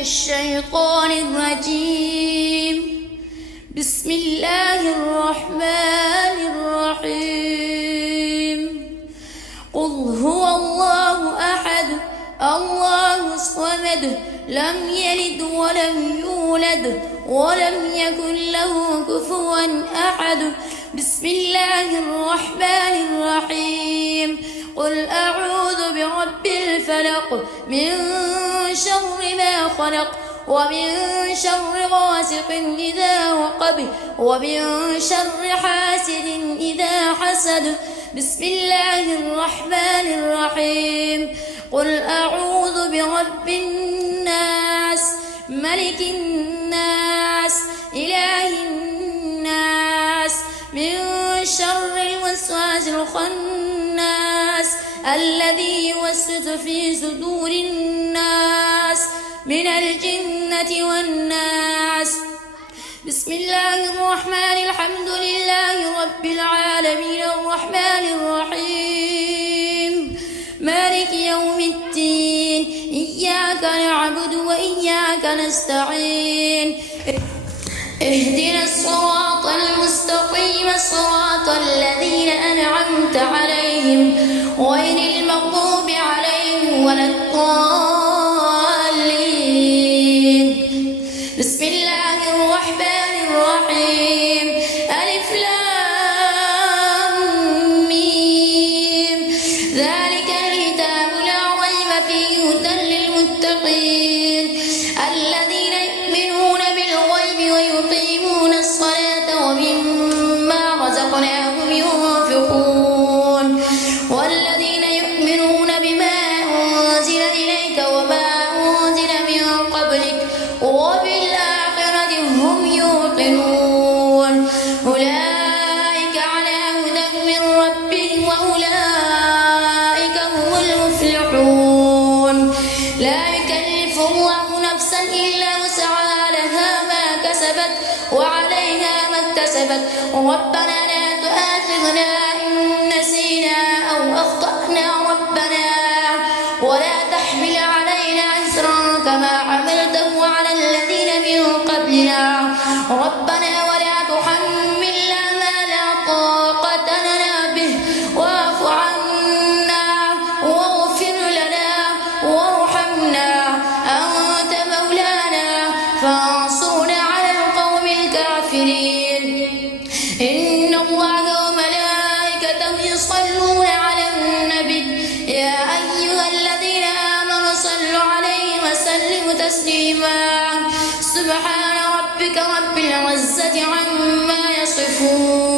الشيطان الرجيم. بسم الله الرحمن الرحيم. قل هو الله أحد الله الصمد لم يلد ولم يولد ولم يكن له كفوا أحد. بسم الله الرحمن الرحيم. قل أعوذ برب الفلق من شر ما خلق ومن شر غاسق إذا وقب ومن شر حاسد إذا حسد. بسم الله الرحمن الرحيم. قل أعوذ برب الناس ملك الناس إله الناس من شر الوسواس الخناس الذي يوسوس في صدور الناس من الجنة والناس. بسم الله الرحمن الحمد لله رب العالمين الرحمن الرحيم مالك يوم الدين إياك نعبد وإياك نستعين اهدنا الصراط المستقيم صراط الذين أنعمت عليهم غير المغضوب عليهم ولا الضالين. بسم الله الرحمن الرحيم ألف لام ميم ذلك الكتاب لا ريب فيه هدى للمتقين الذين يؤمنون بالغيب ويقيمون الصلاة ومما رزقناهم ينفقون والذين يؤمنون بما أنزل إليك وما أنزل من قبلك وبالآخرة هم يوقنون أولئك على هدى من ربهم وأولئك هم المفلحون. لا يكلف الله نفسا إلا وسعها لها ما كسبت وعليها ما اكتسبت ربنا لا تؤاخذنا إن نسينا أو أخطأنا ربنا ولا تحمل علينا إصرا كما حملته على الذين من قبلنا ربنا ولا تحملنا ما لا طاقة لنا به واعف عنا واغفر لنا وارحمنا أنت مولانا فانصرنا على القوم الكافرين. إن الله وملائكته يصلون على النبي يا أيها الذين آمنوا صلوا عليه وسلموا تسليما. سبحان ربك رب العزة عما يصفون